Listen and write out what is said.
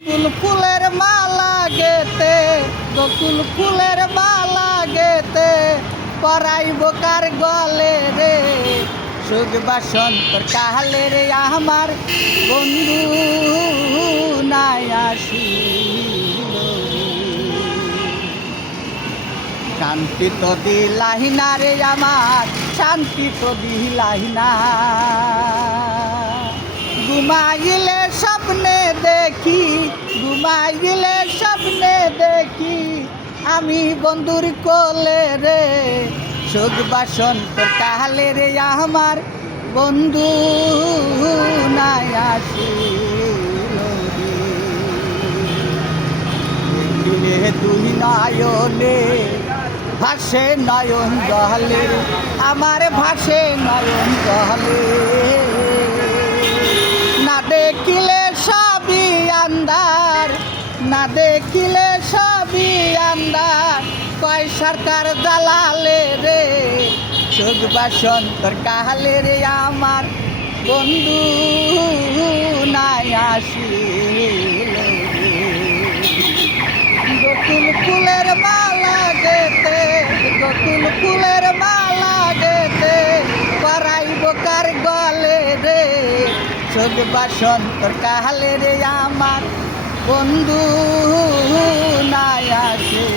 গোকুল ফুলের মালা গেতে, গোকুল ফুলের মালা গেতে, পরাইব কার গলে রে, সুখ বাসন্তর কালে রে, আমার বন্ধু নাই আসিল। শান্তি তো দিলাহি না রে আমার, শান্তি তো দিলাহি না। ঘুমাইলে স্বপ্নে দেখি, ঘুমাইলে স্বপ্নে দেখি, আমি বন্ধুর কোলে রে, সুখ বাসন্তর কালে রে, আমার বন্ধু নাই আসিল রে। দিলে দুই নয়নে ভাসে নয়ন জলে, আমার ভাসে নয়ন জলে। না দেখিলে সবই আন্দার, না দেখিলে সবই আন্দার, কয় সরকার জালালে রে, সুখ বাসন্তর কালে রে, আমার বন্ধু নাই আসিল। গোকুল ফুলের মালা গেতে, গোকুল ফুলের মালা গেতে, পরাইব কার গলে রে, সুখ বাসন্তর কালে রে, আমার বন্ধু নাই আসে।